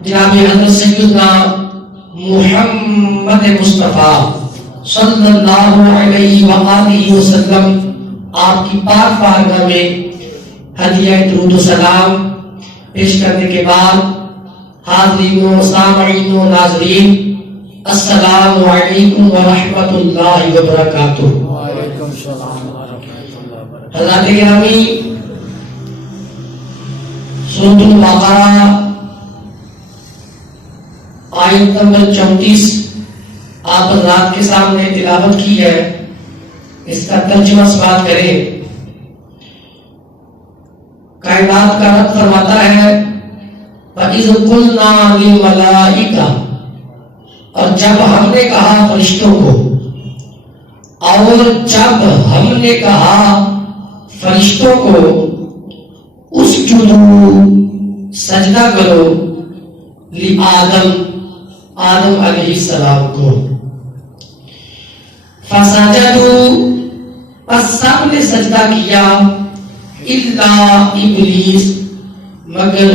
جناب حضرت سیدنا محمد مصطفیٰ صلی اللہ علیہ وآلہ وسلم آپ کی پاک بارگاہ میں ہدیہ درود و سلام پیش کرنے کے بعد حاضرین و سامعین و ناظرین السلام علیکم ورحمۃ اللہ وبرکاتہ۔ وعلیکم السلام ورحمۃ اللہ وبرکاتہ۔ حضرات گرامی، سورۃ البقرہ آیت نمبر 34 آپ حضرات کے سامنے تلاوت کی ہے، اس کا ترجمہ سماعت کریں۔ کائنات کا رب فرماتا ہے وَإِذْ قُلْنَا لِلْمَلَائِكَةِ، اور جب ہم نے کہا فرشتوں کو، اور جب ہم نے کہا فرشتوں کو اسجدوا سجدہ کرو لآدم، آدم علیہ السلام کو، فسجدوا پس سب نے سجدہ کیا، الا ابلیس مگر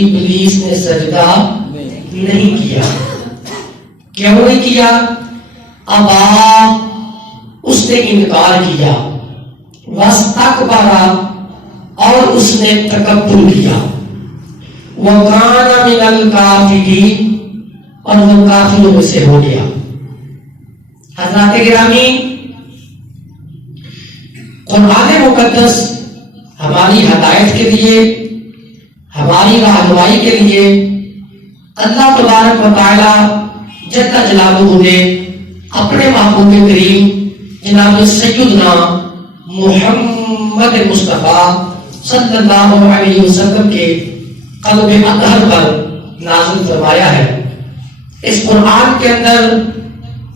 ابلیس نے سجدہ نہیں کیا۔ کیوں نہیں کیا؟ ابا، اس نے انکار کیا، واستکبر اور اس نے تکبر کیا، وکان من الکافرین اور وہ کافروں میں سے ہو گیا۔ حضرات گرامی، قرآن مقدس ہماری ہدایت کے لیے، ہماری رہنمائی کے لیے اللہ تبارک و تعالی جل جلالہ نے اپنے محبوب کریم جناب سیدنا محمد مصطفیٰ صلی اللہ علیہ وسلم کے قلب اطہر پر نازل فرمایا ہے۔ اس قرآن کے اندر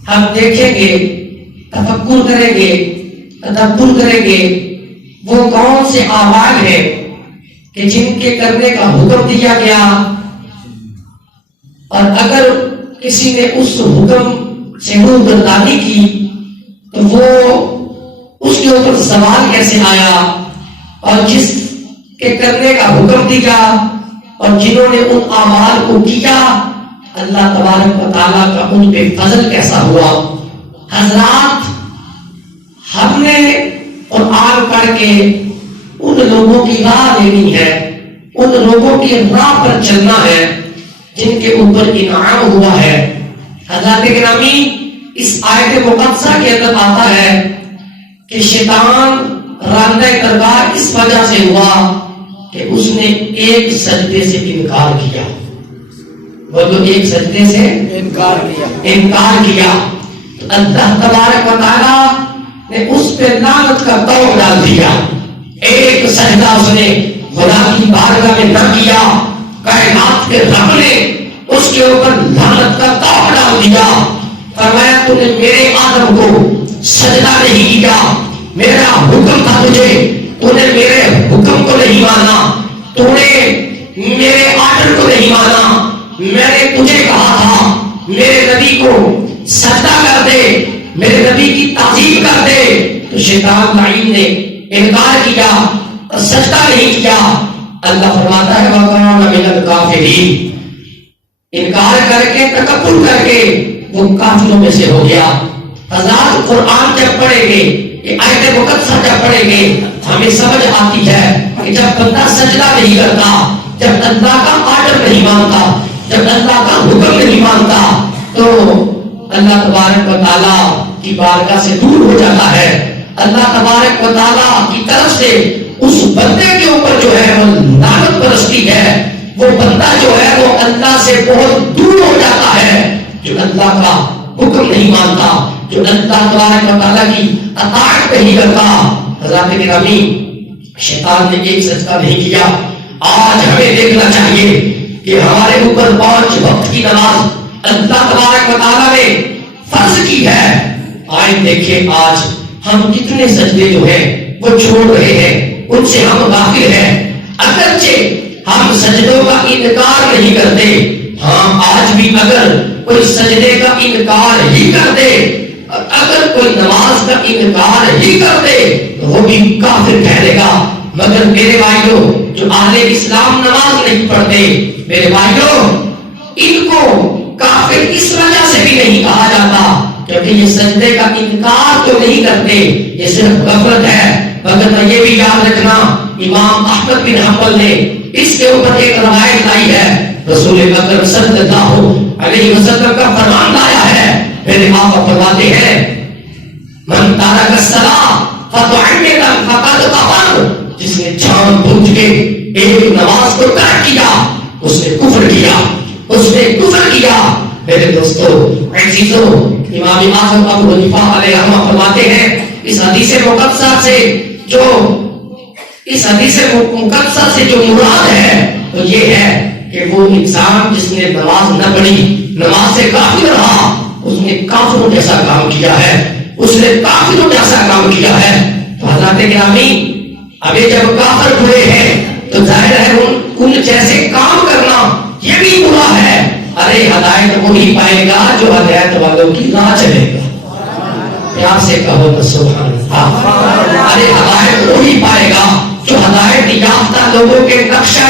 ہم دیکھیں گے، تفکر کریں گے، تدبر کریں گے، وہ کون سے اعمال ہیں کہ جن کے کرنے کا حکم دیا گیا، اور اگر کسی نے اس حکم سے روگردانی کی تو وہ اس کے اوپر سوال کیسے آیا، اور جس کے کرنے کا حکم دیا اور جنہوں نے ان اعمال کو کیا اللہ تبارک و تعالیٰ کا ان پہ فضل کیسا ہوا۔ حضرات، ہم نے قرآن پڑھ کے ان لوگوں کی راہ لینی ہے، ان لوگوں کی راہ پر چلنا ہے جن کے اوپر انعام ہوا ہے۔ حضرات گرامی، اس آیت مقدسہ کے اندر آتا ہے کہ شیطان راندہ دربار اس وجہ سے ہوا کہ اس نے ایک سجدے سے انکار کیا۔ وہ جو ایک سجدے سے انکار کیا تو اللہ تبارک و تعالی نے اس پہ لعنت کا توڑ ڈال دیا۔ ایک سجدہ اس نے خدا کی بارگاہ میں نہ کیا، کائنات کے رب نے اس کے اوپر لعنت کا توڑ ڈال دیا۔ فرمایا تو نے میرے آدم کو سجدہ نہیں کیا، میرا حکم تھا تجھے، تو نے میرے حکم کو نہیں مانا، تو نے میرے آرڈر کو نہیں مانا۔ میں نے تجھے کہا تھا میرے نبی کو سجدہ کر دے، میرے نبی کی تعظیم کر دے، تو شیطان لعین نے انکار کیا اور سجدہ نہیں کیا۔ اللہ فرماتا ہے وَكَانَ مِنَ الْكَافِرِينَ، انکار کر کے، تکبر کر کے وہ کافروں میں سے ہو گیا۔ حضرات، قرآن جب پڑھیں گے، یہ آیت مقدسہ جب پڑھیں گے، ہمیں سمجھ آتی ہے کہ جب بندہ سجدہ نہیں کرتا، جب اللہ کا آرڈر نہیں مانتا، جب اللہ کا حکم نہیں مانتا، تو اللہ تبارک و تعالیٰ کی بارگاہ سے دور ہو جاتا ہے۔ اللہ تبارک و تعالیٰ کی طرف سے اس بندے کے اوپر جو ہے وہ لعنت برستی ہے، وہ بندہ جو ہے وہ اللہ سے بہت دور ہو جاتا ہے جو اللہ کا حکم نہیں مانتا، جو اللہ تبارک و تعالیٰ کی اطاعت نہیں کرتا۔ حضرات گرامی، شیطان نے ایک سجدہ نہیں کیا۔ آج ہمیں دیکھنا چاہیے کہ ہمارے اوپر 5 وقت کی نماز اللہ تبارک و تعالیٰ نے فرض کی ہے۔ آئے دیکھیں آج ہم کتنے سجدے جو ہیں وہ چھوڑ رہے ہیں، ان سے ہم غافل ہیں۔ اگرچہ ہم سجدوں کا انکار نہیں کرتے، ہاں آج بھی اگر کوئی سجدے کا انکار ہی کر دے، اگر کوئی نماز کا انکار ہی کر دے تو وہ بھی کافر ٹھہرے گا۔ مگر میرے بھائیوں، جو اہل اسلام نماز نہیں پڑھتے، میرے بھائیوں ان کو کافر اس وجہ سے بھی نہیں کہا جاتا کیونکہ یہ سجدے کا انکار تو نہیں کرتے، یہ صرف غفلت ہے۔ مگر یہ بھی یاد رکھنا، امام احمد بن حنبل نے اس کے اوپر ایک روایت لائی ہے، رسول اکرم صلی اللہ علیہ وسلم کا فرمان لایا ہے، میرے آقا فرماتے ہیں من ترک الصلاۃ فتعمدا فقد کفر، جس نے جان بوجھ کے ایک نماز کو ترک کیا اس نے کفر کیا، اس نے کفر کیا۔ میرے دوستو عزیزو، امام اعظم ابو حنیفہ علیہ رحمہ فرماتے ہیں اس حدیث مقدسہ سے جو مراد ہے تو یہ ہے کہ وہ انسان جس نے نماز نہ پڑھی، نماز سے غافل رہا، اس نے کافروں جیسا کام کیا ہے، اس نے کافروں جیسا کام کیا ہے۔ تو حضرات گرامی، ابھی جب کافر برے ہیں تو ظاہر ہے ان جیسے کام کرنا یہ بھی برا ہے۔ ارے ہدایت وہی پائے گا جو ہدایت والوں کی راہ چلے گا، پیار سے کہو تو سبحان اللہ۔ ارے ہدایت وہی پائے گا جو ہدایت یافتہ لوگوں کے نقشہ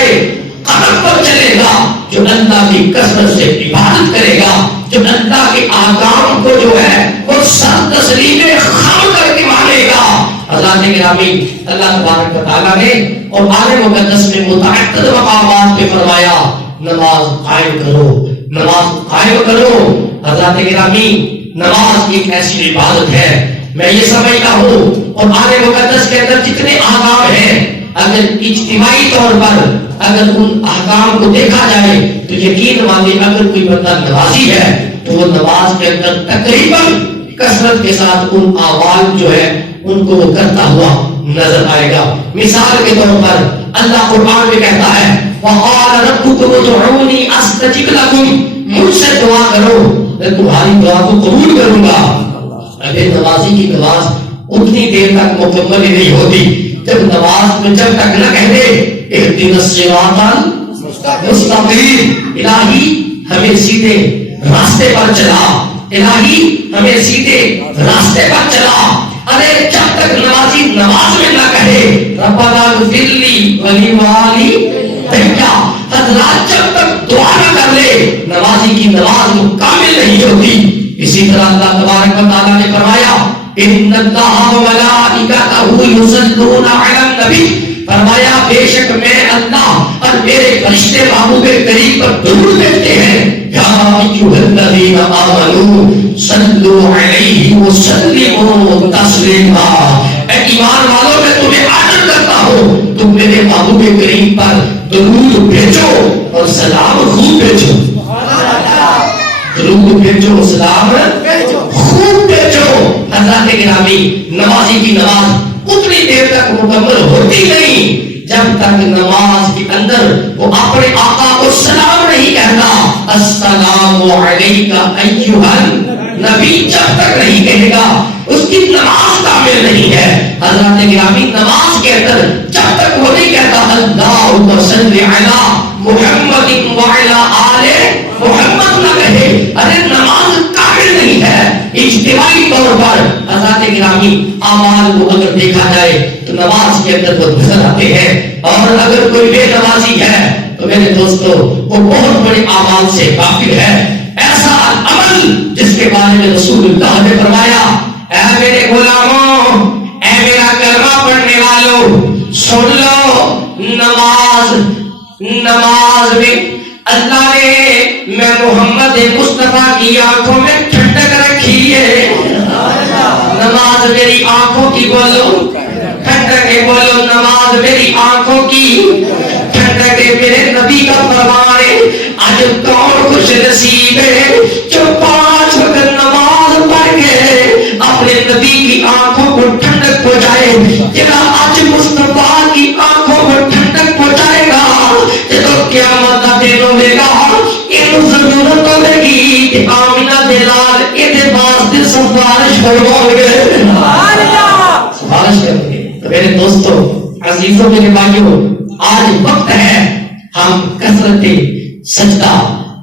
قدم پر چلے گا، جو اللہ کی کثرت سے عبادت کرے گا، جو اللہ کے احکام کو جو ہے وہ سر تسلیم خم کر کے مانے گا۔ حضرات گرامی، اللہ تبارک و تعالیٰ نے قرآن مقدس میں متعدد مقامات پہ فرمایا نماز قائم کرو، نماز قائم کرو۔ حضرات گرامی، نماز ایک ایسی عبادت ہے، میں یہ سمجھتا ہوں قرآن مقدس کے اندر جتنے احکام ہیں، اگر اجتماعی طور پر اگر ان احکام کو دیکھا جائے تو یقین مانیے اگر کوئی بندہ نمازی ہے تو وہ نماز کے اندر تقریباً کثرت کے ساتھ ان اعمال جو ہے ان کو وہ کرتا ہوا نظر آئے گا۔ مثال کے طور پر اللہ قرآن میں کہتا ہے وَقَالَ رَبُّكُمُ ادْعُونِي أَسْتَجِبْ لَكُمْ، مجھ سے دعا کرو میں تمہاری دعا کو قبول کروں گا۔ اگر نمازی کی نماز اتنی دیر تک مکمل ہی نہیں ہوتی جب نماز میں جب تک نہ کہہ دے اهْدِنَا الصِّرَاطَ الْمُسْتَقِيمَ، الہی ہمیں سیدھے راستے پر چلا، الہی ہمیں سیدھے راستے پر چلا۔ ارے جب تک نمازی نماز میں نہ کہے ربنا اغفر لی ولیوالدیّ، حضرات جب تک دعا نہ کر لے نمازی کی نماز کامل نہیں ہوتی۔ اسی طرح اللہ تبارک و تعالیٰ نے فرمایا ان اللہ وملائکتہ یصلون علی النبی، فرمایا بے شک میں اللہ اور میرے فرشتے محبوب کریم پر درود بھیجتے ہیں، یا ایھا الذین آمنوا صلوا علیہ وسلموا تسلیما، اے ایمان والوں میں تمہیں عرض کرتا ہوں تم میرے محبوب کریم پر درود بھیجو اور سلام خوب بھیجو، درود بھیجو سلام خوب بھیجو۔ حضرات گرامی، نمازی کی نماز اتنی دیر تک مکمل ہوتی نہیں جب تک نماز کے اندر وہ اپنے آقا کو سلام نہیں کہتا، السلام علیکہ ایھا النبی جب تک نہیں کہے گا اس کی نماز کامل نہیں ہے۔ حضرات گرامی، نماز کے اندر جب تک وہ نہیں کہتا اللہم صلی علی محمد وعلی آل محمد نہ کہے، ارے نماز کامل نہیں ہے۔ اجتماعی طور پر حضرات گرامی اعمال کو اگر دیکھا جائے تو نماز کے اندر وہ نظر آتے ہیں، اور اگر کوئی بے نمازی ہے تو میرے دوستو وہ بہت بڑے اعمال سے غافل ہے۔ ایسا عمل جس کے بارے میں رسول اللہ نے فرمایا اے میرے غلاموں، اے میرا کلمہ پڑھنے والوں، سن لو، نماز میں اللہ نے میں محمد مصطفیٰ کی آنکھوں میں ٹھنڈک رکھی ہے۔ نماز میری آنکھوں کی، بولو ٹھنڈک، بولو نماز میری آنکھوں کی ٹھنڈک۔ میرے نبی کا فرمان ہے آج کون خوش نصیب ہے جو 5 وقت نماز پڑھ کے اپنے نبی کی آنکھوں کو ٹھنڈک پہنچائے۔ جنا آج مصطفیٰ کی آنکھوں کو ٹھنڈک پہنچائے گا تو قیامت کا دن ہوگا، یہ ضرورت ہوگی کہ آمینہ دلال یہ واسطے سفارش فرمائیں گے، سفارش کریں گے۔ تو میرے دوستو، عزیزوں، میرے بھائیوں، آج وقت ہے ہم کثرت سجدہ،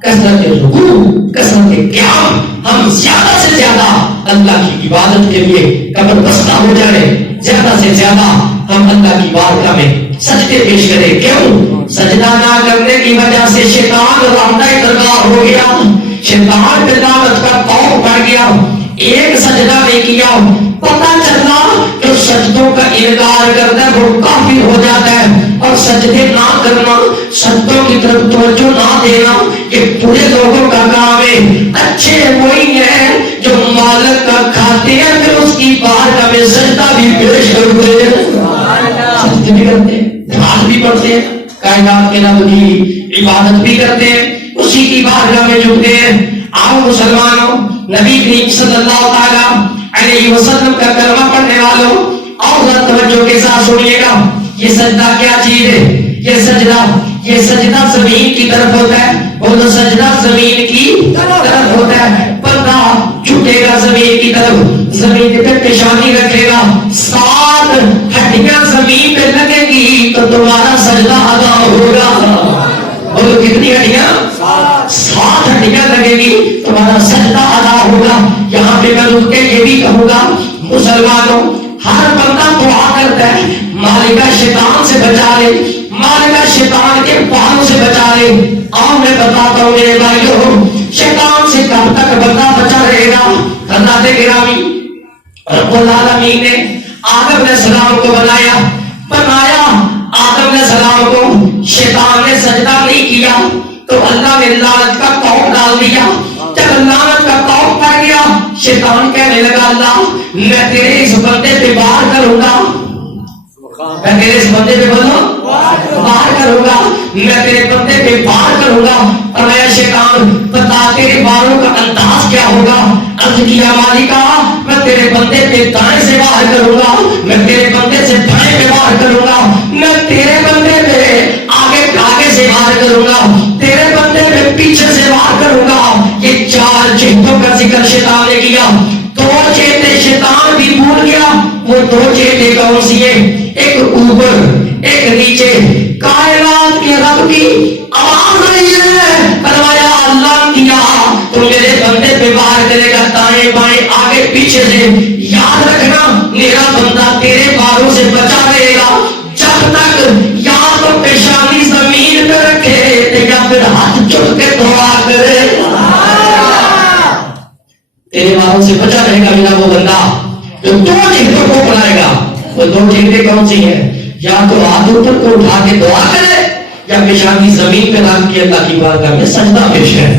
کثرت رکوع، کثرت قیام، ہم زیادہ سے زیادہ اللہ کی عبادت کے لیے کمر بستہ ہو جائے، زیادہ سے زیادہ ہم اللہ کی بارگاہ میں سجدے پیش کریں۔ کیوں؟ سجدہ نہ کرنے کی وجہ سے شیطان رحمتہ درگاہ ہو گیا، شیطان پہ لعنت کا طوق پڑ گیا، ایک سجدہ نہیں کیا، پتہ چلا جو سجدوں کا انکار کرتا ہے وہ کافر ہو جاتا ہے، اور سجدے نہ کرنا، سجدوں کی طرف توجہ نہ دینا، یہ پورے لوگوں کا کام ہے۔ اچھے وہی ہیں جو مالک کا کھاتے ہیں پھر اس کی بارگاہ میں سجدہ بھی پیش کرتے ہیں، سجدے بھی کرتے ہیں، نماز بھی پڑھتے ہیں، کائنات کے رب کی عبادت بھی کرتے ہیں، اسی کی بارگاہ میں جھکتے ہیں۔ آؤ مسلمانوں، نبی کریم صلی اللہ تعالی علیہ وسلم کا کلمہ پڑھنے والوں، اور ذرا توجہ کے ساتھ سنیے گا، یہ سجدہ کیا چیز ہے؟ یہ سجدہ زمین کی طرف ہوتا ہے، وہ سجدہ زمین کی طرف ہوتا ہے، بندہ جھکے گا زمین کی طرف، زمین پہ پیشانی رکھے گا، 7 ہڈیاں زمین پہ لگے گی تو تمہارا سجدہ ادا ہوگا۔ بولو کتنی ہڈیاں؟ 7 ہڈیاں لگے گی تمہارا سجدہ ادا ہوگا۔ یہاں پہ میں رک کے یہ بھی کہوں گا مسلمانوں، ہر بندہ دعا کرتا ہے مالکہ شیطان سے بچا لے، مالکہ شیطان کے پالوں سے بچا لے۔ آؤ میں بتاتا ہوں میرے بھائیوں، شیطان سے کب تک بندہ بچا رہے گا؟ حضرات گرامی، رب العالمین نے آدم علیہ السلام کو بنایا، آدم علیہ السلام کو شیطان نے سجدہ نہیں کیا تو اللہ نے لعنت کا طوق ڈال دیا۔ جب لعنت کا طوق پڑ گیا، شیطان کہنے لگا اللہ میں تیرے اس بندے پہ وار کروں گا، میں تیرے اس بندے پہ بولو وار کروں گا، میں تیرے بندے پہ وار کروں گا۔ فرمایا شیطان بتا تیرے واروں کا انداز کیا ہوگا؟ عرض کیا مالکہ میں تیرے بندے پہ دائیں سے وار کروں گا، میں تیرے بندے سے دائیں پہ وار کروں گا، میں تیرے بندے پہ آگے سے وار کروں گا، تیرے بندے پہ پیچھے سے وار کروں گا۔ یہ 4 جہتوں کا ذکر شیطان نے کیا، 2 جہتیں شیطان بھی بھول گیا، وہ 2 جہتیں کون سی ہیں؟ ایک اوپر ایک نیچے، کائنات کے رب کی آواز آئی ہے، فرمایا اللہ کیا تو میرے بندے پہ وار کرے گا دائیں بائیں آگے پیچھے سے، یاد رکھنا میرا بندہ تیرے واروں سے بچا رہے گا جب تک یا تو پیشانی زمین پہ رکھے یا پھر ہاتھ چک کے دعا کرے، تیرے واروں سے بچا رہے گا میرا وہ بندہ جو 2 جہتوں کو بنائے گا۔ وہ 2 جہتیں کون سی ہیں؟ یا تو ہاتھ اوپر کو اٹھا کے دعا کرے یا پیشانی زمین پہ رکھ کے اللہ کی بارگاہ میں سجدہ پیش کرے،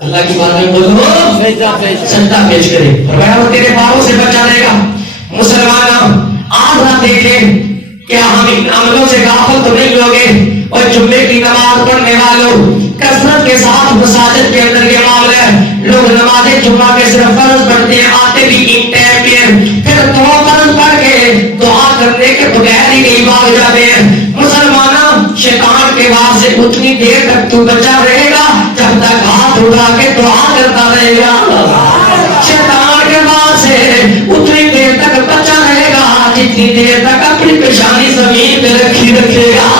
اللہ کی بارگاہ میں بولو سجدہ پیش کرے، فرمایا وہ تیرے واروں سے بچا رہے گا۔ مسلمان آج نہ دیکھیں کیا ہم ان عملوں سے غافل تو نہیں ہوگے؟ اور جمعے کی نماز پڑھنے والوں کثرت کے ساتھ مساجد کے اندر یہ معاملہ ہے، لوگ نماز جمعہ کے صرف فرض پڑھتے ہیں، آتے بھی ان ٹائم پہ، پھر 2 فرض پڑھ کے دعا کرنے کے بغیر ہی نہیں بھاگ جاتے ہیں۔ مسلمانوں شیطان کے وار سے اتنی دیر تک تو بچا رہے گا جب تک ہاتھ اٹھا کے دعا کرتا رہے گا، شیطان کے وار سے اتنی دیر تک بچا رہے گا جتنی دیر تک اپنی پیشانی زمین پہ رکھے گا۔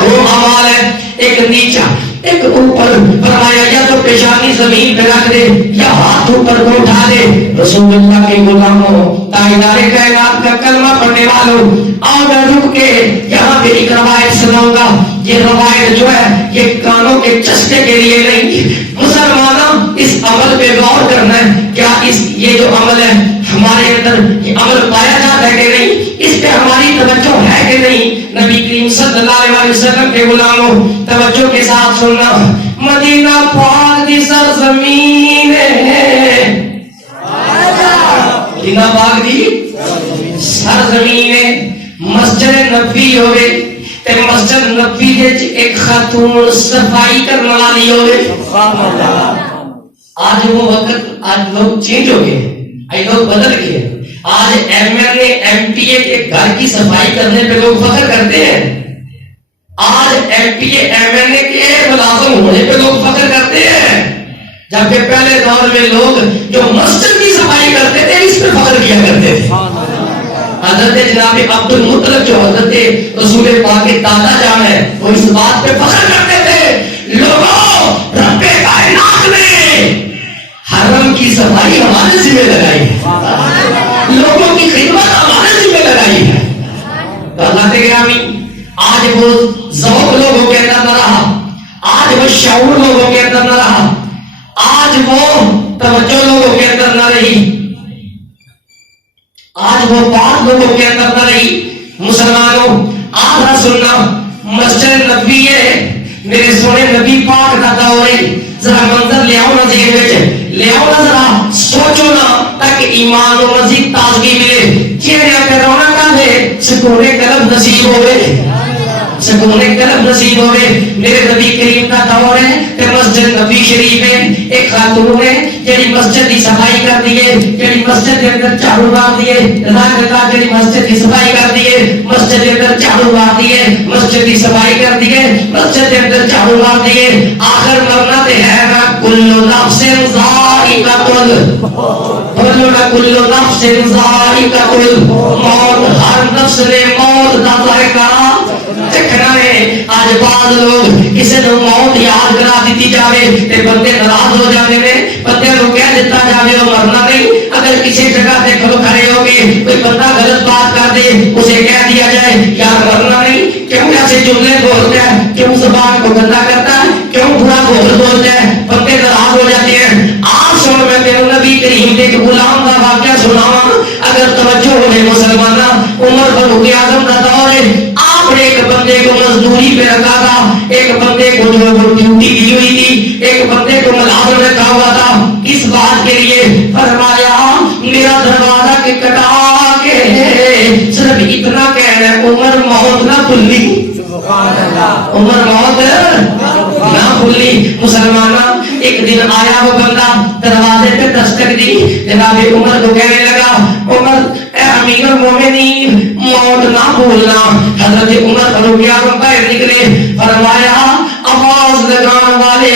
وہ عمال ہے، ایک نیچا ایک اوپر، فرمایا یا تو پیشانی زمین پہ رکھ دے یا ہاتھ اوپر کو اٹھا دے۔ رسول اللہ کے غلاموں، تاجدار کائنات کا کلمہ پڑھنے والوں، آؤ میں رک کے یہاں پہ ایک روایت سناؤں گا۔ یہ روایت جو ہے یہ کانوں کے چسکے کے لیے نہیں، مسلمانوں اس عمل پہ غور کرنا ہے، کیا یہ جو عمل ہے ہمارے اندر یہ عمل پایا جاتا ہے کہ نہیں، اس پہ ہماری توجہ ہے کہ نہیں۔ نبی کریم صلی اللہ علیہ وسلم کے غلاموں توجہ کے ساتھ سننا، مدینہ پاک کی سرزمین ہے، مدینہ پاک کی سرزمین ہے، مسجد نبوی ہوئے تے مسجد نبوی دے ایک خاتون صفائی کرنے والی ہوئے۔ آج وہ وقت، آج لوگ چینج ہو گئے، آج لوگ بدل گئے، آج M L A M P A کے گھر کی صفائی کرنے پہ لوگ فخر کرتے ہیں، آج M P A M L A کے ملازم ہونے پہ لوگ فخر کرتے ہیں، جبکہ پہلے دور میں لوگ جو مسجد کی صفائی کرتے تھے اس پہ فخر کیا کرتے تھے۔ حضرت جناب عبد المطلب جو حضرت رسول پاک کے دادا جان ہے وہ اس بات پہ فخر کرتے تھے، لوگوں رب کائنات نے حرم کی صفائی ہمارے ذمہ لگائی ہے، لوگوں کی خدمت ہمارے ذمہ لگائی ہے۔ تو اللہ کے گرامی آج وہ ذوق لوگوں کے اندر نہ رہا، آج وہ شعور لوگوں کے اندر نہ رہا، آج وہ توجہ لوگوں کے اندر نہ رہی، آج وہ بات لوگوں کے اندر نہ رہی۔ مسلمانوں آدھا سننا، مسجد نبی ہے، میرے سونے نبی پاک کا دور ہے، ذرا منظر لے آؤ نا ذہن وچ، لے آؤ نا ذرا سوچو نا، تاکہ ایمان و مزید تازگی ملے، چہرے پہ رونق آئے، سکون قلب نصیب ہوئے، سکون قلب نصیب ہوئے۔ میرے نبی کریم کا دور ہے کہ مسجد نبی شریف ہے، ایک خاتون ہے جڑی مسجد کی صفائی کر دیے، جڑی مسجد کے اندر جھاڑو مار دیے، جڑی مسجد کی صفائی کر دیے، مسجد کے اندر جھاڑو مار دیے، مسجد کی صفائی کر دیے، مسجد کے اندر جھاڑو مار دیے، آخر مرنا تے ہے نا، کل نفس ذائقۃ کل نفس ذائقۃ الموت، ہر نفس نے موت دا ذائقہ چکھنا ہے۔ آج بعض لوگ کسی نے موت یاد کرا دیتی جاوے تے بندے ناراض ہو جاتے ہیں، بندے کو کہہ دیتا جاوے وہ مرنا نہیں۔ اگر کسی جگہ تے کھڑے ہو کے کوئی بندہ غلط بات کر دے، اسے کہہ دیا جائے یار مرنا نہیں، کیوں ایسے جملے بولتا ہے، کیوں زبان کو گندا کرتا ہے، کیوں برا بولتا ہے، بندے ناراض ہو جاتے ہیں۔ آج سن میں تیرے نبی کریم کے ایک غلام کا واقعہ سناواں، اگر توجہ ہوئے مسلمانہ، عمر فاروق اعظم کا دور ہے، آپ نے ایک بندے کو مزدوری پہ رکھا تھا، ایک بندے کو جو ڈیوٹی دی ہوئی تھی، ایک بندے کو ملازم رکھا ہوا تھا، اس بات کے لیے فرمایا میرا دروازہ کے کٹا کے صرف اتنا کہنا ہے عمر موت نہ بھولی، عمر موت نہ بھولی۔ مسلمانہ ایک دن آیا وہ بندہ، دروازے پہ دستک دی، جناب عمر کو کہنے لگا عمر اے امیر المومنین موت نہ بھولنا۔ حضرت عمر فاروق اعظم باہر نکلے، فرمایا آواز لگان والے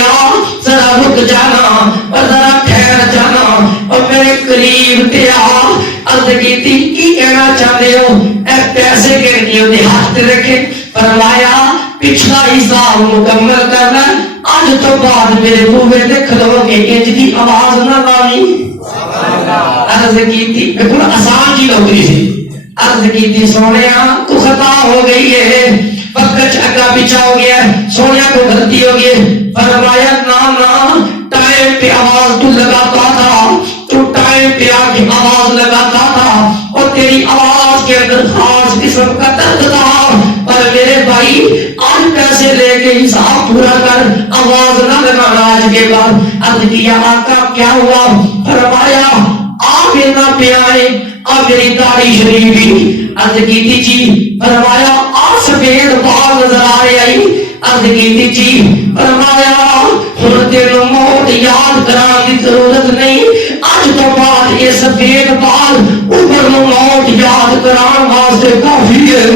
ذرا رک جانا اور ذرا ٹھہر جانا اور میرے قریب تے آ۔ عرض کی کہنا چاہتے ہو؟ اے پیسے کے لیے ہاتھ رکھے، فرمایا پچھلا حساب مکمل کرنا، آج تو بعد میرے منہ تے کھلو کے انج دی آواز نہ لاوی۔ عرض کی تھی بالکل آسان جی نوکری سی، عرض کی تھی سونیا تو خطا ہو گئی ہے، وقت اگا پیچھا ہو گیا، سونیا کو غلطی ہو گئی۔ فرمایا نا ٹائم پہ آواز تو لگاتا تھا، تو ٹائم پہ آ کے آواز لگاتا تھا اور تیری آواز کے اندر خاص قسم کا درد تھا، پر میرے بھائی آج پیسے لے کے حساب پورا کر، آواز نہ لگانا آج کے بعد۔ عرض کیا آقا کیا ہوا؟ فرمایا آپ نہ پیائے اب میری داڑھی شریفی۔ عرض کی تھی جی، فرمایا آپ سفید بال نظر آ رہے آئی۔ عرض کی تھی جی، فرمایا ہن تینوں موت یاد کران کی ضرورت نہیں، آج تو بعد یہ سفید بال اوپر موت یاد کران واسطے کافی ہے۔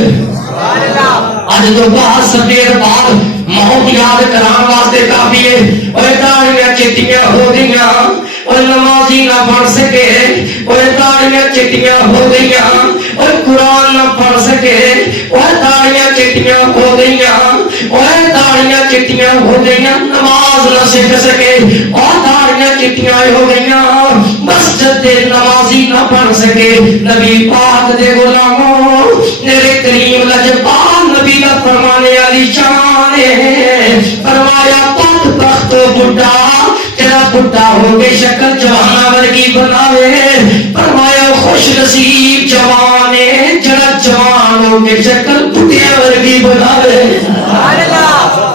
آج تو بعد سفید بال موت یاد کران واسطے کافی ہے۔ اور داڑیاں چٹیاں ہو گئیاں اور نمازی نہ پڑھ سکے، اور داڑیاں چٹیاں ہو گئیاں اور قرآن نہ پڑھ سکے، اور داڑیاں چٹیاں ہو گئیاں، اور داڑیاں چٹیاں ہو گئیاں، نماز نہ سیکھ سکے، اور داڑیاں چٹیاں ہو گئیاں، مسجد دے نمازی نہ پڑھ سکے۔ نبی پاک دے غلاموں میرے کریم لجپال نبی کا فرمانے والی شان ہے، فرمایا پت تخت بڈھا تیرا بڈھا ہو کے شکل جوانا ورگی بناوے، فرمایا خوش نصیب جوان ہے جڑا جوان ہو کے شکل بڈھیا ورگی بناوے،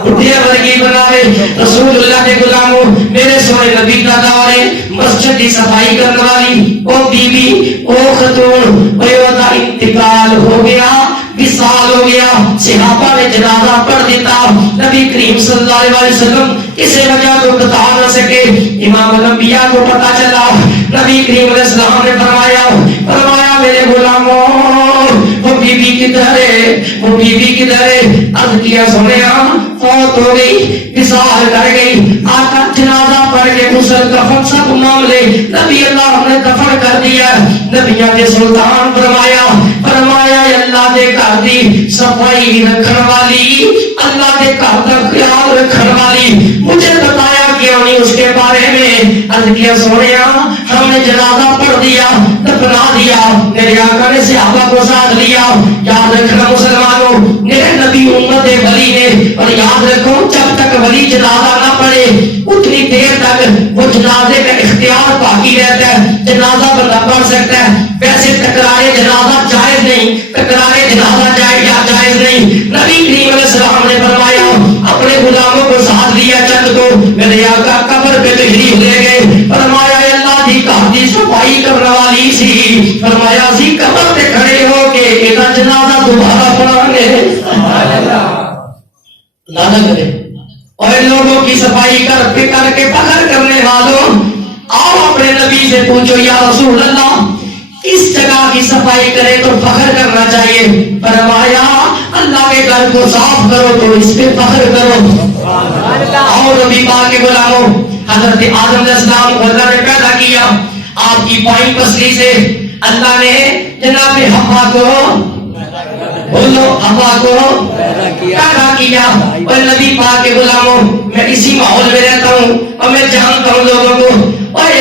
بڈھیا ورگی بناوے۔ رسول اللہ کے غلاموں میرے سونے نبی کا دور ہے، مسجد کی صفائی کرنے والی او بی بی او خاتون کا انتقال ہو گیا، وصال ہو گیا، صحابہ نے جنازہ پڑھ دیتا، نبی کریم صلی اللہ علیہ وسلم کسی وجہ کو بتا نہ سکے، امام الانبیاء کو پتا چلا، نبی کریم علیہ السلام نے فرمایا میرے غلاموں وہ بی بی کدھر ہے، وہ بی بی کدھر ہے؟ عرض کیا سنیا فوت ہو گئی، وصال کر گئی، آقا جنازہ پڑھ کے غسل کفن سب معاملے نبی اللہ نے دفن کر دیا۔ نبیوں کے سلطان فرمایا اللہ دے گھر دی صفائی رکھن والی، اللہ دے گھر کا خیال رکھن والی مجھے بتایا کیوں نہیں اس کے بارے میں؟ عرض کیا سونیا ہم نے جنازہ پڑھ دیا دفنا دیا. میرے آقا نے صحابہ کو ساتھ لیا. یاد رکھنا مسلمانوں, میرے نبی امت ولی نے, اور یاد رکھو جب تک ولی جنازہ نہ پڑے اتنی دیر تک وہ جنازے کا اختیار باقی رہتا ہے. جنازہ بندہ پڑھ سکتا ہے. ویسے تکرارے جنازہ جائز نہیں, تکرارے جنازہ جائز نہیں. نبی کریم علیہ السلام نے فرمایا اپنے غلاموں کو ساتھ لیا چند کو, میرے آقا قبر پہ تشریف لے گئے. فرمایا اللہ دی گھر دی صفائی کرنے والی سی, فرمایا اسی قبر پہ کھڑے ہو کے یہ جنازہ دوبارہ پڑھیں گے. اللہ نہ کرے. اور لوگوں کی صفائی کر کے فخر کرنے والوں, آؤ اپنے نبی سے پوچھو یا رسول اللہ کس جگہ کی صفائی کرے تو فخر کرنا چاہیے. فرمایا اللہ کے گھر کو صاف کرو تو اس پہ فخر کرو. اور نبی پاک کے غلاموں, حضرت آدم علیہ السلام کو اللہ نے پیدا کیا. آپ کی بائیں پسلی سے اللہ نے جناب حوا کو, بولو حوا کو پیدا کیا. اور نبی پاک کے غلاموں, میں اسی ماحول میں رہتا ہوں اور میں جانتا ہوں لوگوں کو, اور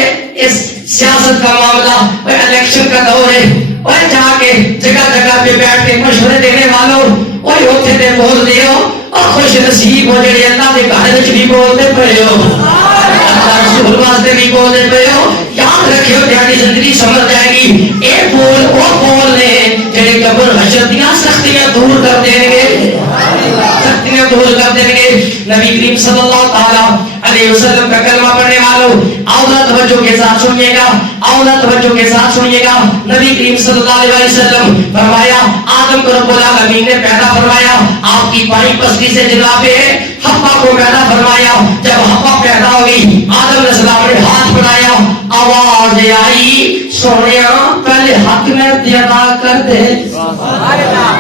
اس سیاست کا معاملہ اور الیکشن کا دور ہے, اور جا کے جگہ جگہ پہ بیٹھ کے مشورے دینے والوں, اور ہوتے تے بول دیو اور خوش نصیب ہو جڑے اللہ کے گھر وچ بھی بولتے پئے ہو, اللہ رسول واسطے بھی بولتے پئے ہو. یاد رکھیو تہاڈی زندگی سمجھ جائے گی. اے بول او بول نے جڑے قبر حشر دیاں سختیاں دور کر دیں گے, سختیاں دور کر دیں گے. نبی کریم صلی اللہ تعالی علیہ وسلم کا کلمہ پڑھنے والوں, اعلیٰ توجہ کے ساتھ سنیے گا, اعلیٰ توجہ کے ساتھ سنیے گا. نبی کریم صلی اللہ علیہ وسلم فرمایا آدم کو رب العالمین نے پیدا فرمایا. آپ کی بائیں پسلی سے جناب حوا کو پیدا فرمایا. جب حوا پیدا ہوئی آدم علیہ السلام نے ہاتھ بڑھایا, آواز آئی سونیا پہلے حق میں ادا کر دے,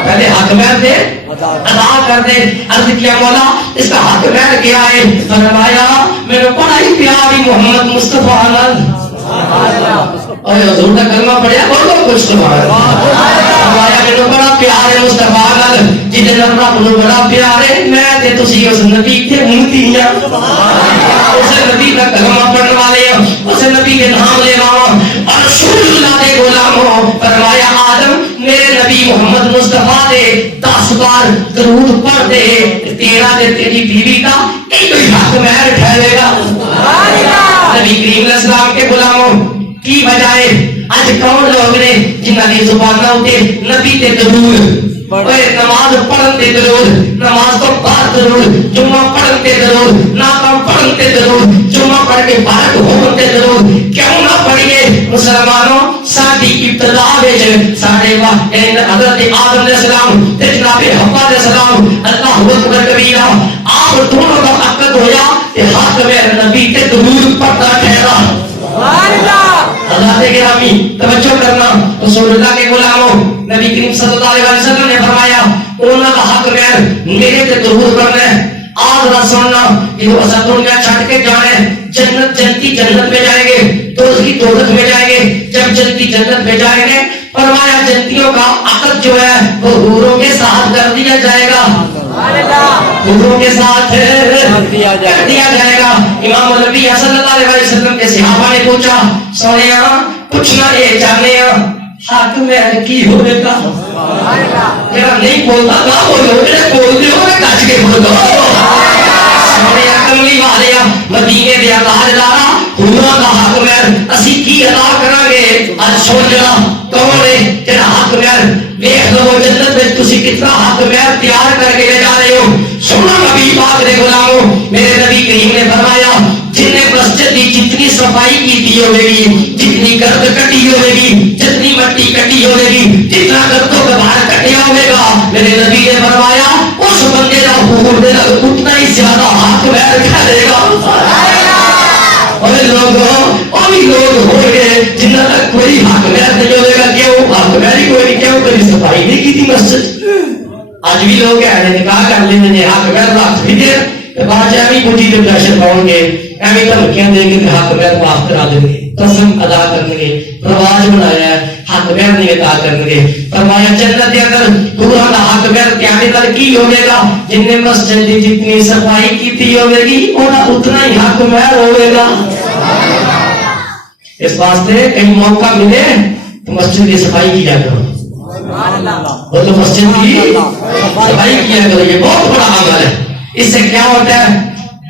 پہلے حق میں ادا کر دے. عرض کیا مولا اس کا حق میں کیا ہے؟ فرمایا میرے بڑا ہی پیاری محمد مصطفیٰ اور حضور کا کلمہ پڑھیا بولو کچھ سبحان اللہ. فرمایا میرے بڑا پیارے مصطفیٰ جنہیں رب نو بڑا پیارے میں تے تسی اس نبی تے امتی ہیں, اس نبی کا کلمہ پڑھنے والے ہیں, اس نبی کے نام لے رہا ہوں. اور رسول اللہ کے غلاموں, فرمایا آدم میرے نبی محمد مصطفیٰ دے 10 بار درود پڑھ دے, تیرا دے تیری بیوی کا ایک حق مہر ٹھہرے گا. نبی کریم علیہ السلام کے غلاموں کی بجائے اج کون لوگ نے جنہاں دی زباناں تے نبی تے درود, نماز پڑھن تے درود, نماز تو بعد درود, جمعہ پڑھن تے درود, نعتاں پڑھن تے درود, جمعہ پڑھ کے فارغ ہون تے درود کیوں نہ پڑھیے مسلمانوں. ساڈی ابتدا وچ ساڈے حضرت آدم علیہ السلام تے جناب حوا علیہ السلام اللہ اکبر کبیرہ آپ دونوں کا عقد ہویا تے حق میرے نبی تے درود پڑھتا ٹھہرا. اللہ کے گرامی توجہ کرنا, رسول اللہ کے غلاموں نبی کریم صلی اللہ علیہ وسلم نے فرمایا انہاں کا حق میرے تے درود پڑھنا ہے. آج نہ سننا یہ اسا دنیا چھڑ کے جانا ہے, جنت جنتی جنت میں جائیں گے, دوزخی دوزخ میں جائیں گے. جب جنتی جنت میں جائیں گے فرمایا جنتیوں کا عقد جو ہے وہ حوروں کے ساتھ کر دیا جائے گا, حوروں کے ساتھ کر دیا جائے گا. امام نبی صلی اللہ علیہ وسلم کے صحابہ نے پوچھا سونیا پوچھنا یہ چاہنے ہیں حق میں کی ہوئے گا, جب نہیں بولتا نہ بولو, بولتے ہو کچھ کے بولو. سونیا کملی والے مدینے دیا تاجدارا حوروں کا حق میں اسی کی ادا کریں گے. آج سوچنا کون ہے جہاں حق میں دیکھ لو جنت میں تسی کتنا حق میں تیار کر کے لے جا رہے ہو. سنو نبی پاک دے غلاموں, میرے نبی کریم نے فرمایا جن نے مسجد کی جتنی صفائی کی ہوئے گی, جتنی گرد کٹی ہوئے گی, جتنی مٹی کٹی ہوئے گی, جتنا گردوں کا باہر کٹیا ہوئے گا, میرے نبی نے فرمایا اس بندے کا حقوق دے گا اتنا ہی زیادہ حق میں ٹھہرے گا. اور لوگ ہو گئے جنہوں تک کوئی حق محر نہیں ہوئے گا. کیوں حق محر ہی کوئی نہیں, کیوں کوئی صفائی نہیں کی تھی مسجد. آج بھی لوگ ہیں نکاح کر لیں گے حق محر رکھ بھی دے, بعد ایویں پوچھی تو پریشر پاؤں گے, ایویں دھمکیاں دیں گے کہ حق محر معاف کرا دیں گے, قسم ادا کریں گے, رواج بنایا ہے حق محر نہیں ادا کریں گے. فرمایا جنت کے اندر پورا کا حق محر قیامت تک کی ہوگے گا, جن نے مسجد کی جتنی صفائی کی تھی ہوگے گی انہاں اتنا ہی حق محر ہوگے گا. اس واسطے کہیں موقع ملے تو مسجد کی صفائی کیا کرو، بولو مسجد کی صفائی کیا کرو، یہ بہت بڑا عمل ہے. اس سے کیا ہوتا ہے؟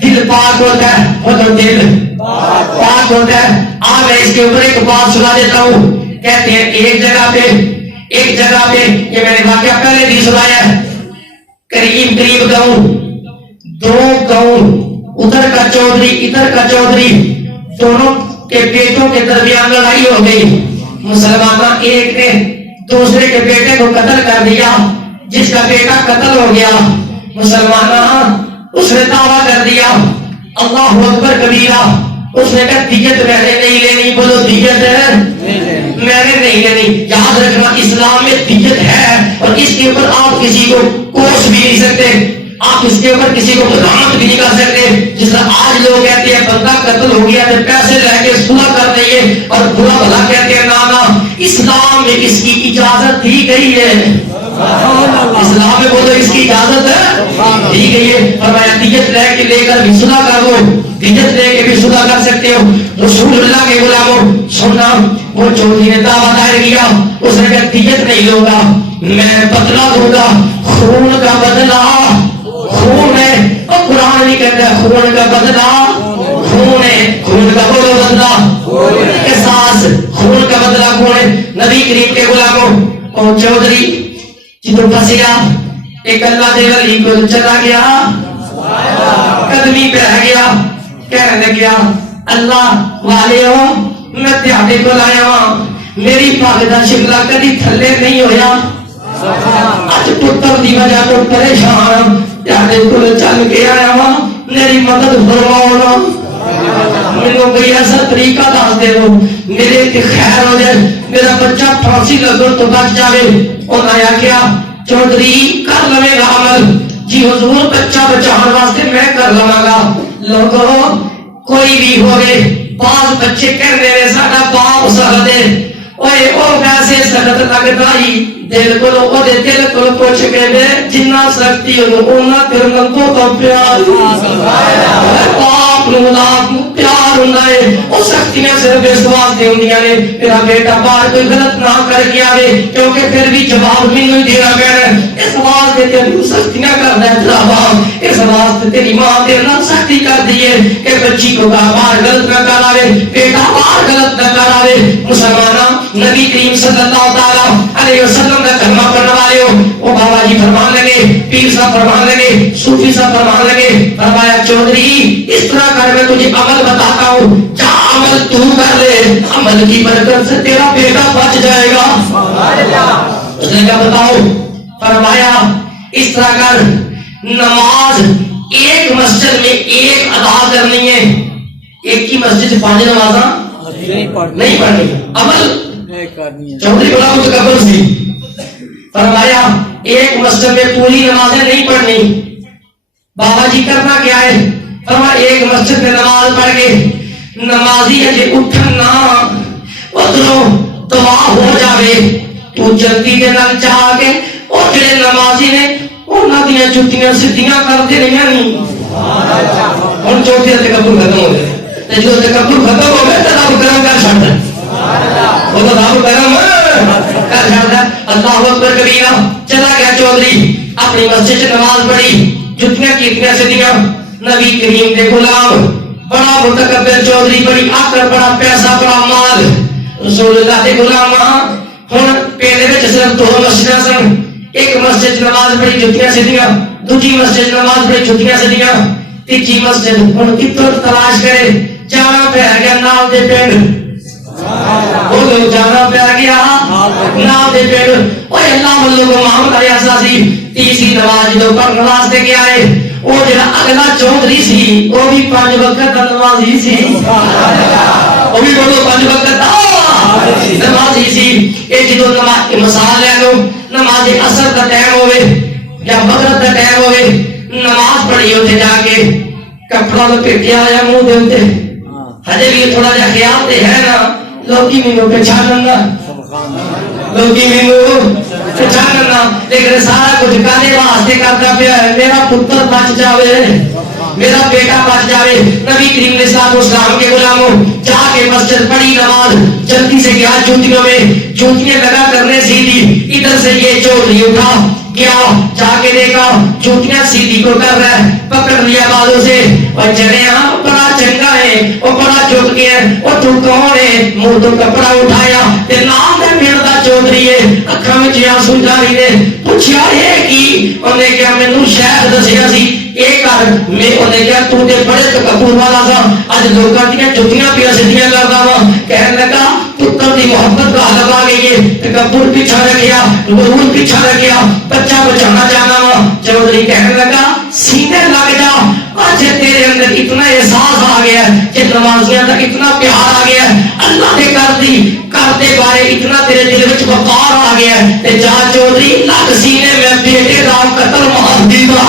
دل پاک ہوتا ہے، بولو دل پاک ہوتا ہے. آج میں اس کے اوپر ایک بات سنا دیتا ہوں. کہتے ہیں ایک جگہ پہ یہ میں نے واقعہ پہلے بھی سنایا ہے، قریب گاؤں، دو گاؤں، ادھر کا چودھری ادھر کا چودھری، دونوں کے بیٹوں کے درمیان لڑائی ہو گئی. مسلمانہ ایک نے دوسرے کے بیٹے کو قتل کر دیا. جس کا بیٹا قتل ہو گیا مسلمانہ اس نے دعویٰ کر دیا اللہ اکبر کبیرہ. اس نے کہا دیت میں نے نہیں لینی. بولو دیت ہے میں نے نہیں لینی. یاد رکھنا اسلام میں دیت ہے اور اس کے اوپر آپ کسی کو کوس بھی نہیں سکتے، آپ اس کے اوپر کسی کو مداحت بھی نہیں کر سکتے. جس طرح آج لوگ کہتے ہیں بندہ قتل ہو گیا تو پیسے لے کے صلح کر دئیے اور برا بھلا کہتے ہیں. نانا اسلام میں اس کی اجازت دی گئی ہے. اسلام میں بولو اس کی اجازت دی گئی ہے. فرمایا دیت لے کر بھی صلح کر دو، دیت لے کے بھی صلح کر سکتے ہو. رسول اللہ کے غلاموں سننا، وہ چودھری نے دعویٰ دائر کیا. اس نے کہا دیت نہیں لوں گا، میں بدلہ دوں گا، خون کا بدلہ. خون ہے اور قرآن نہیں کہتا ہے خون کا بدلہ، خون ہے، خون کا بولو بدلہ، احساس خون کا بدلہ خون ہے. نبی کریم کے غلاموں اور چودھری جدو پھنسیا ایک اللہ دے ولی کو چلا گیا، قدمی پہ رہ گیا، کہنے لگیا اللہ والے ہو میں تہاڈے کو لایا ہوں، میری پاگ دا شملہ کدی تھلے نہیں ہویا، اج پتر دی وجہ تو پریشان تہاڈے کو چل کے آیا ہوں، میری مدد فرماؤ. میرے کوئی ایسا طریقہ دس دے میرے تے خیر ہو جائے، میرا بچہ پھانسی لگن تو بچ جائے. انہاں نے آخیا چودھری کر لوے گا عمل. جی حضور بچہ بچاؤ واسطے میں کر لواں گا. لوگوں کوئی بھی ہوئے بعض بچے کہنے نے ساڈا باپ سکھ دے اوے او ویسے سخت لگدا ہی دل کو او دے دل کو پوچھ کے دے جنہ سختی انہاں تیرے نال تو پیار. باپ نو اولاد نو پیار ہوندا ہے، او سختیاں صرف اس واسطے ہوندیاں نے میرا بیٹا باہر کوئی غلط نہ کر کے آوے کیونکہ پھر بھی جواب مینوں ہی دینا پینا. اس واسطے تینوں سختیاں کردا ہے تیرا باپ، اس واسطے تیری ماں تیرے نال سختی کر دی ہے کہ بچی کو باہر غلط نہ کر آوے، بیٹا باہر غلط نہ کر آوے. مسلماناں نبی کریم صلی اللہ تعالی علیہ وسلم کا کلمہ پڑھنے والے ہو وہ بابا جی فرمان لگے، پیر صاحب فرمان لگے، صوفی صاحب فرمان لگے. فرمایا چودھری اس طرح کر میں تجھے عمل بتاتا ہوں، جا عمل تو کر لے، عمل کی برکت سے تیرا بیٹا بچ جائے گا. اس نے کہا بتاؤ؟ فرمایا اس طرح کر نماز ایک مسجد میں ایک ادا کرنی ہے، ایک ہی مسجد 5 نمازاں نہیں پڑھنی. عمل چودھری بڑا متکبر سی. فرمایا ایک مسجد میں پوری نمازیں نہیں پڑھنی. بابا جی کرنا کیا ہے؟ فرمایا ایک مسجد میں نماز پڑھ کے نمازی اجے اٹھنا ادھروں دعا ہو جاوے تو جلدی دے نال چاہ کے اور جڑے نمازی نے انہاں دیاں جُتیاں سیدھیاں کر دینیاں نہیں. ہن چوتھے تکبر ختم ہو گئے تے جو تکبر ختم ہو گئے تے رب کرم کر چھڈ وہ تو رب کرم کر چھڈ. اللہ اکبر کبیرہ. چلا گیا چودھری اپنی مسجد چ نماز پڑھی، جُتیاں کیتیاں سیدھیاں. نبی کریم دے غلام بڑا متکبر چودھری، بڑی آکڑ، بڑا پیسہ، بڑا مال. رسول اللہ دے غلام ہن پہلے وچ صرف 2 مسجداں سن. ایک مسجد نماز پڑھی جُتیاں سیدھیاں، دوسری مسجد نماز پڑھی جُتیاں سیدھیاں، تیسری مسجد ہن کتھوں تلاش کرے؟ جانا پہ گیا نال دے پنڈ. وہ جانا پہ گیا نال دے پنڈ. اوے اللہ والوں کو محمد علیہ السلام تیسری نماز جو پڑھنے واسطے گیا ہے وہ جڑا اگلا چودھری سی وہ بھی 5 وقت کا نمازی سی. وہ بھی بولو 5 وقت کا نمازی سی. یہ جدو نماز مثال لے لو، نماز اثر کا ٹائم ہوئے یا مغرب کا ٹائم ہوئے، نماز پڑھی اتنے جا کے کپڑا لپیٹیا آیا منہ دے اتنے، ہجے بھی تھوڑا جا خیال تے ہے نا لوکی مینوں پہچاننا، لوکی مینوں پہچاننا. لیکن سارا کچھ کالے واسطے کرتا پیا ہے میرا پتر بچ جاوے، میرا بیٹا بچ جاوے. نبی کریم علیہ الصلوۃ والسلام کے غلاموں جا کے مسجد پڑھی نماز جلدی سے گیا جوتیوں میں جوتیاں لگا کرنے سیدھی ادھر سے یہ چودھری اٹھا گیا جا کے دیکھا جوتیاں سیدھی کو کر رہا ہے پکڑ لیا بالوں سے اور جنیا بڑا چنگا ہے وہ بڑا جھک گیا اور تو کون ہے منہ تو کپڑا اٹھایا تے نام دے پیڑ دا چودھری ہے اکھاں وچ آنسو جاری نے پوچھا یہ کی انہیں کیا مینوں شاید دسیا سی ایک کر میں انہیں کیا تو تے بڑے تکبر والا سا اج لوکاں دیاں جوتیاں پیا سیدھیاں کردا وا کہن لگا پتر دی محبت کا حلقہ آ گئی ہے تکبر پیچھا رکھیا غرور پیچھا رکھیا بچہ بچانا جانا وا چودھری کہنے لگا سینے لگ جا آج تیرے اندر اتنا احساس آ گیا ہے کہ نمازیاں کا اتنا پیار آ گیا ہے اللہ نے کرتے بارے اتنا تیرے دل وچ وقار آ گیا ہے تے جا چودھری لگ سینے میں بیٹے دا قتل مار دیتا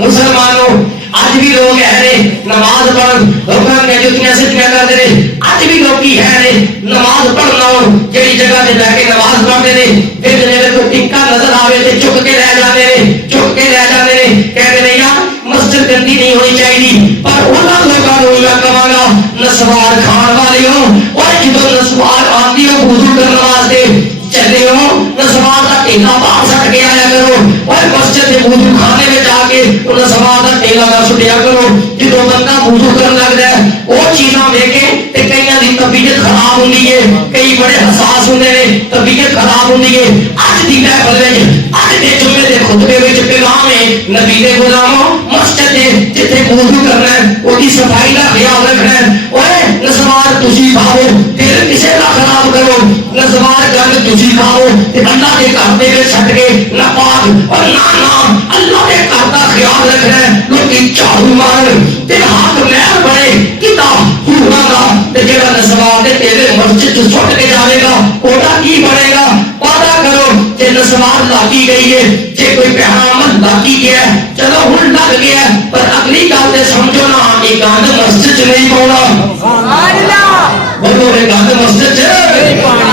مسلمانوں آج بھی لوگ ہے نماز پڑھ حکم کے جوتیاں سیدھیاں کرتے ہیں آج بھی لوگ کی ہے نماز پڑھنا جہی جگہ تے بیٹھ کے نماز پڑھتے ہیں پھر جب کوئی ٹکا نظر آوے تے چک کے رہ جاتے ہیں چک کے رہ جاتے ہیں کہتے ہیں یار مسجد گندی نہیں ہونی چاہیے پر انہاں لوگوں کو میں کہاں گا نسوار کھان والے ہو اور جدو نسوار آتی ہو وضو کرنے واسطے چلے ہو نسوار کا ٹیلا باہر سٹ کے آیا کرو اور مسجد کے وضو خانے میں جا کے نسوار کا ٹیلا نہ سٹیا کرو جدو بندہ وضو کرنے لگ جائے وہ چیزاں دیکھے تے کئیاں دی طبیعت خراب ہوندی ہے کئی بڑے حساس ہوندے نے طبیعت خراب ہوندی ہے اج دی محفل وچ اج دے جمعے دے خطبے وچ پیغام ہے نبی دے غلاموں مسجد دے جتھے وضو کرنا ہے او دی صفائی دا خیال رکھنا ہے اوے نسوار تسی کھاؤ دل کسے دا خراب کرو نسوار گند تسی کھاؤ تے اللہ دے گھر دے وچ چھڈ کے ناپاک اور نا اللہ دے گھر دا خیال رکھنا ہے لوکی جھاڑو مار تے ہاتھ محل بنے کتاب پورا دا تے جڑا نسوار دے تیرے مسجد چ سٹ کے جاوے گا اودا کی بنے گا وعدہ کرو کہ نسوار لاگی گئی ہے جے کوئی پیغام لاگی گیا ہے چلو ہن لگ گیا ہے پر اگلی گل تے سمجھو نا یہ گند مسجد چ نہیں پاؤنا سبحان اللہ بولو یہ گند مسجد چ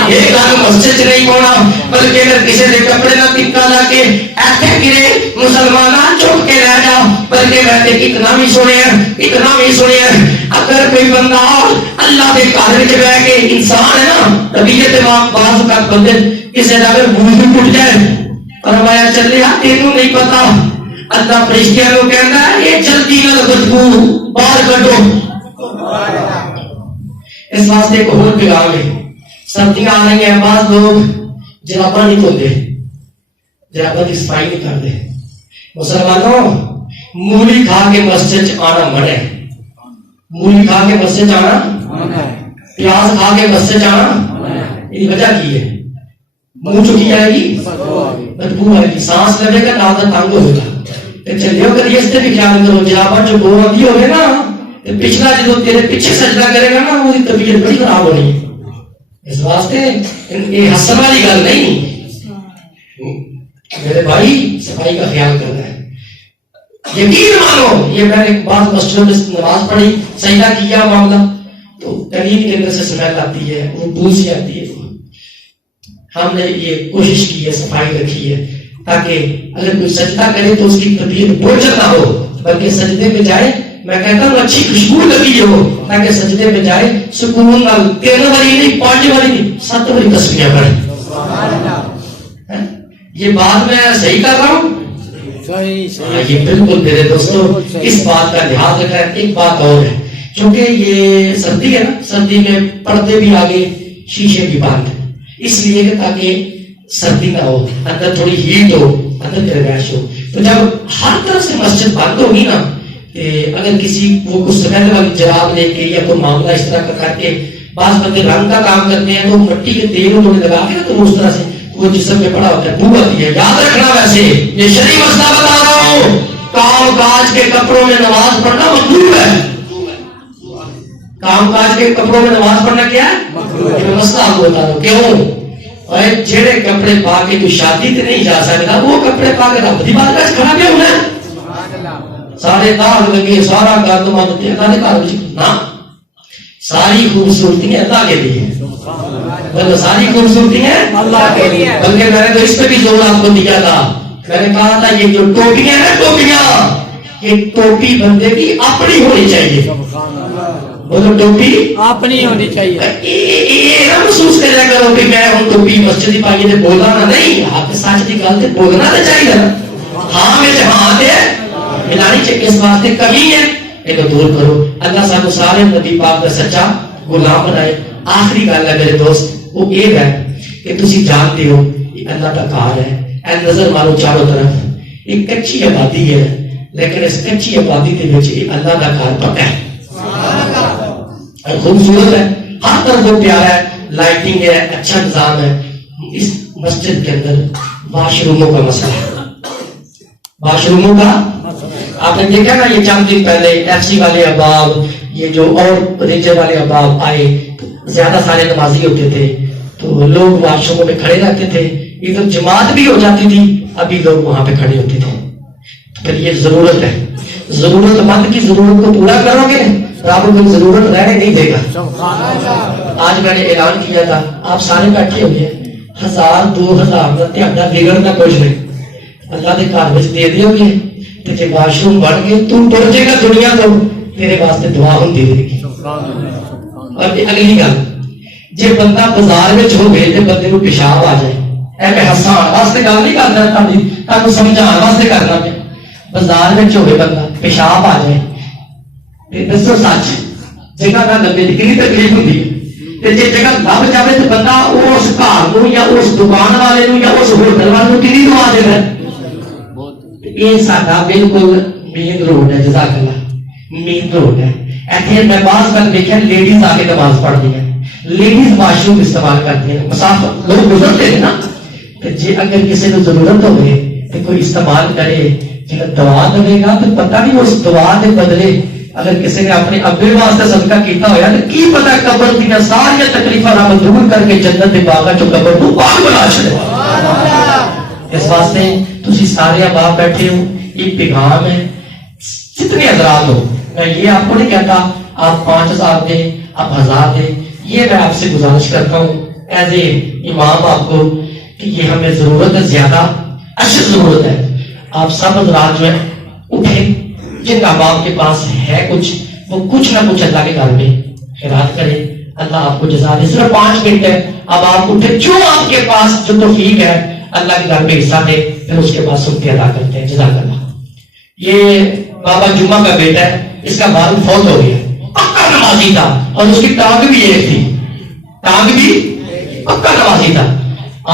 یہ گند مسجد چ نہیں پاؤنا بلکہ اگر کسی دے کپڑے نہ ٹکا لا کے ایتھے گرے مسلماناں چپ کے رہ جا بلکہ میں تے اتنا بھی سنیا اگر کوئی بندہ اللہ دے گھر وچ بیٹھ کے انسان ہے نا طبیعت باز کا بندے کسی دا اگر وضو ٹوٹ جائے فرمایا چلیا تینوں نہیں پتا اللہ فرشتیاں کو کہندا ہے یہ جلدی نہ بدبو باہر کڈو اس واسطے ایک اور پیغام ہے سردیاں آ رہی ہیں بعض لوگ جراباں نہیں دھوتے جراباں کی صفائی نہیں کرتے مسلمانوں مولی کھا کے مسجد آنا منع ہے مولی کھا کے مسجد آنا پیاز کھا کے مسجد آنا یہ وجہ کی ہے منہ چکی جائے گی بدبو آئے گی سانس لگے گا نادر تنگ ہوگا چلیو کر اس سے بھی خیال کرو جراباں جو گو آتی ہوگی نا پچھلا جدو تیرے پیچھے سجدہ کرے گا نا وہ طبیعت بڑی خراب ہونی ہے اس واسطے یہ ہنسن والی گل نہیں میرے بھائی صفائی کا خیال کرنا ہے یقین مانو یہ میں نے بعض مسجدوں میں نماز پڑھی سجدہ کیا معاملہ تو قریب کے اندر سے سمیل آتی ہے وہ بو سی آتی ہے ہم نے یہ کوشش کی ہے صفائی رکھی ہے تاکہ اگر کوئی سجدہ کرے تو اس کی طبیعت بوجھل نہ ہو بلکہ سجدے میں جائے میں کہتا ہوں اچھی خوشبو لگی ہو تاکہ سجدے میں جائے سکون نال 3 باری نہیں 5 باری نہیں 7 باری تسبیح پڑھے یہ بات میں صحیح کر رہا ہوں یہ بالکل میرے دوستوں اس بات کا لحاظ رکھنا ہے ایک بات اور ہے چونکہ یہ سردی ہے نا سردی میں پردے بھی آگے شیشے بھی بند اس لیے کہ تاکہ سردی نہ ہو اندر تھوڑی ہیٹ ہو اندر گرمائش ہو تو جب ہر طرف سے مسجد بند ہوگی نا اگر کسی وہ کچھ سمیل والی جراب لے کے یا کوئی معاملہ اس طرح کا کر کے بعض بندے رنگ کا کام کرتے ہیں تو مٹی کے تیل انہوں نے لگا کے تو اس طرح سے وہ جسم میں پڑا ہوتا ہے بو آتی ہے یاد رکھنا ویسے یہ شرعی مسئلہ بتا رہا ہوں کام کاج کے کپڑوں میں نماز پڑھنا مطلوب ہے کام کاج کے کپڑوں میں نماز پڑھنا کیا ہے یہ مسئلہ آپ کو بتا دو کیوں جڑے کپڑے پا کے تو شادی تے نہیں جا سکتا وہ کپڑے پا کے رب دی بارگاہ کھڑا کیوں ہونا ہے سارے داغ لگے سارا گند مانتے اللہ نے کہا نا ساری خوبصورتی اللہ کے لیے بلکہ ساری خوبصورتی ہے اللہ کے لیے بلکہ میں نے تو اس پہ بھی زور آپ کو دیا تھا میں نے کہا تھا یہ جو ٹوپیاں ہیں ٹوپیاں یہ ٹوپی بندے کی اپنی ہونی چاہیے. بولو ٹوپی اپنی ہونی چاہیے. یہ نہ محسوس کریا کرو کہ میں ہوں ٹوپی مسجد کی پائی تے بولنا نہ نہیں. آپ سچ کی گل تے بولنا تو چاہیے نا. ہاں میں ہاں تے ملانی چاہیے. اس واسطے کمی ہے یہ دور کرو. اللہ سانو سارے نبی پاک کا سچا غلام بنائے. آخری گل ہے میرے دوست وہ یہ ہے کہ تسی جانتے ہو یہ اللہ کا کار ہے. اے نظر مارو چاروں طرف ایک کچی آبادی ہے لیکن اس کچی آبادی کے وچ اللہ کا کار پکا ہے اور خوبصورت ہے. ہر طرف وہ پیارا ہے. لائٹنگ ہے, اچھا نظام ہے. اس مسجد کے اندر واش روموں کا مسئلہ ہے. واش روموں کا آپ نے دیکھا نا یہ چند دن پہلے ایف سی والے احباب یہ جو اور ریجر والے احباب آئے زیادہ سارے نمازی ہوتے تھے تو لوگ واش روموں میں کھڑے رہتے تھے. ادھر جماعت بھی ہو جاتی تھی ابھی لوگ وہاں پہ کھڑے ہوتے تھے. تو پھر یہ ضرورت ہے. ضرورت مند کی ضرورت کو پورا کرو گے رب کوئی ضرورت رہنے نہیں دے گا. آج میں نے اعلان کیا تھا آپ سارے بیٹھے ہو گئے 1000 2000 تہاڈا بگڑنا کچھ نہیں. اللہ کے گھر میں دے دیو گے تو جی واش روم بن گئے تم ٹر جائے گا دنیا تو تیرے واسطے دعا ہوتی رہے گی. اور اگلی گل جی بندہ بازار میں ہو گئے تو بندے کو پیشاب آ جائے اے میں ہسان واسطے گل نہیں کرنا تمہیں سمجھان واسطے کرنا پہ. بازار میں ہوئے بندہ پیشاب آ جائے دسو سچ جگہ نہ لگے کتنی تکلیف ہوتی ہے. جی جگہ لب جائے تو بندہ اس گھر یا اس دکان والے یا اس ہوٹل والے کتنی دعا دے رہا ہے. یہ سارا بالکل مین روڈ ہے. جزاک اللہ مین روڈ ہے. ایسے میں بعض بار دیکھا لیڈیز آ کے نماز پڑھتی ہیں. لیڈیز واش روم استعمال کرتی ہیں. مسافر لوگ گزرتے ہیں نا کہ جی اگر کسی کو ضرورت ہوئے تو کوئی استعمال کرے جب دعا دے گا تو پتہ نہیں اس دعا کے بدلے اگر کسی نے اپنے ابے واسطے صدقہ کیتا ہویا تو کی پتہ قبر کی ساری تکلیفاں رب دور کر کے جنت دے باغاں چوں قبر کو پاک بنا چھڑے. اس واسطے تسی سارے احباب بیٹھے ہو یہ پیغام ہے. جتنے حضرات ہو میں یہ آپ کو نہیں کہتا آپ 5000 دیں آپ 1000 دیں. یہ میں آپ سے گزارش کرتا ہوں ایز اے امام آپ کو کہ یہ ہمیں ضرورت ہے زیادہ اشد ضرورت ہے. آپ سب حضرات جو ہے اٹھیں جن احباب کے پاس ہے کچھ وہ کچھ نہ کچھ اللہ کے گھر میں خیرات کریں. اللہ آپ کو جزا دے. صرف 5 منٹ ہے. اب آپ اٹھے جو آپ کے پاس جو توفیق ہے اللہ کے گھر میں حصہ دے پھر اس کے بعد سنتے ادا کرتے ہیں. جزاک اللہ. یہ بابا جمعہ کا بیٹا ہے اس کا والد فوت ہو گیا. پکا نمازی تھا اور اس کی ٹانگ بھی ایک تھی. ٹانگ بھی پکا نمازی تھا.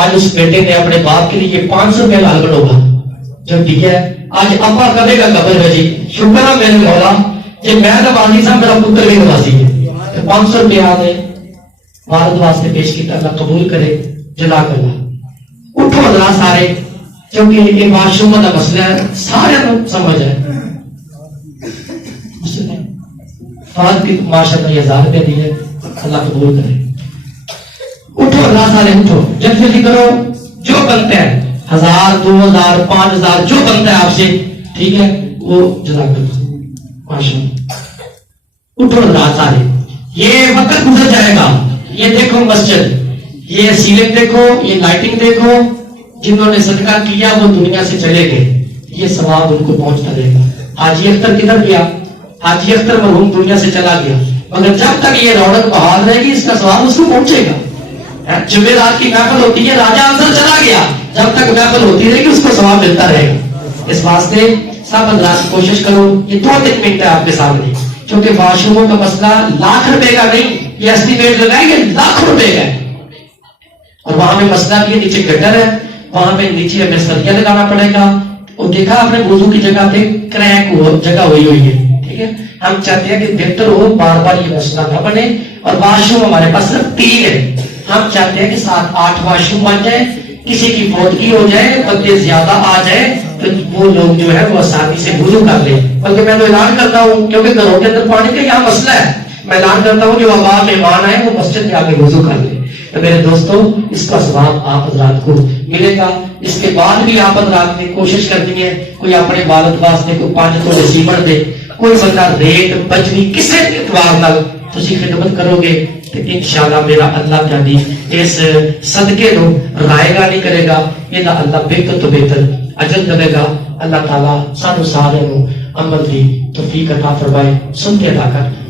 آج اس بیٹے نے اپنے باپ کے لیے 500 روپے لال ہوگا جو ٹھیک ہے آج اپا کبے کا قبر ہے. جی شکر ہے میرے مولا جی میں نمازی سا میرا پتر بھی نمازی ہے. 500 روپے آنے والد واسطے پیش کیا. اللہ قبول کرے. جزاک اللہ. اٹھو حضرات سارے کیونکہ یہ واش روم کا مسئلہ ہے سارے سمجھ ہے. فات کی ماشاء اللہ 1000 روپے دیے. اللہ قبول کرے. اٹھو اللہ سارے اٹھو جلدی کرو جو بنتے ہیں 1000 2000 5000 جو بنتا ہے آپ سے ٹھیک ہے وہ جزاک اللہ ماشاءاللہ. اٹھو اللہ سارے. یہ وقت گزر جائے گا. یہ دیکھو مسجد یہ سیلنگ دیکھو یہ لائٹنگ دیکھو جنہوں نے صدقہ کیا وہ دنیا سے چلے گئے. یہ ثواب ان کو پہنچتا رہے گا. حاجی اختر کدھر گیا؟ حاجی اختر مرحوم دنیا سے چلا گیا مگر جب تک یہ رونق بحال رہے گی اس کا ثواب اس کو پہنچے گا. جمعرات کی محفل ہوتی ہے راجہ افضل چلا گیا جب تک محفل ہوتی رہے گی اس کو ثواب ملتا رہے گا. اس واسطے سب حضرات کوشش کرو. یہ 2-3 منٹ ہے آپ کے سامنے کیونکہ واش روموں کا مسئلہ لاکھ روپے کا نہیں یہ اسٹیمیٹ لگائیں گے لاکھ روپے کا ہے. اور وہاں پہ مسئلہ بھی نیچے گٹر ہے وہاں پہ نیچے ہمیں سریا لگانا پڑے گا. اور دیکھا آپ نے وضو کی جگہ پہ کریک جگہ ہوئی ہے. ٹھیک ہے ہم چاہتے ہیں کہ بہتر ہو بار بار یہ مسئلہ نہ بنے. اور واش روم ہمارے پاس صرف 3 ہے. ہم چاہتے ہیں کہ 7-8 واش روم بن جائے. کسی کی فوتگی ہو جائے بندے زیادہ آ جائے تو وہ لوگ جو ہے وہ آسانی سے وضو کر لیں. بلکہ میں تو اعلان کرتا ہوں کیونکہ گھروں کے اندر پانی کا یہاں مسئلہ ہے میں اعلان کرتا ہوں جو عوام مہمان آئے وہ مسجد میں آ کے وضو کر لیں. تو میرے دوستوں اس کا ثواب آپ حضرات کو ملے گا. اس کے بعد بھی آپ حضرات نے کوشش کرنی ہے کوئی اپنے والد واسطے کوئی 5 تولے سیمنٹ دے کوئی بندہ ریت بجری کسی اعتبار نال تسی خدمت کرو گے تو انشاءاللہ میرا اللہ تعالی اس صدقے نو رائے گا نہیں کرے گا. یہ اللہ بہتر تو بہتر اجر دے گا. اللہ تعالی سانو سارے عمل کی توفیق عطا فرمائے. سنتے ادا کر.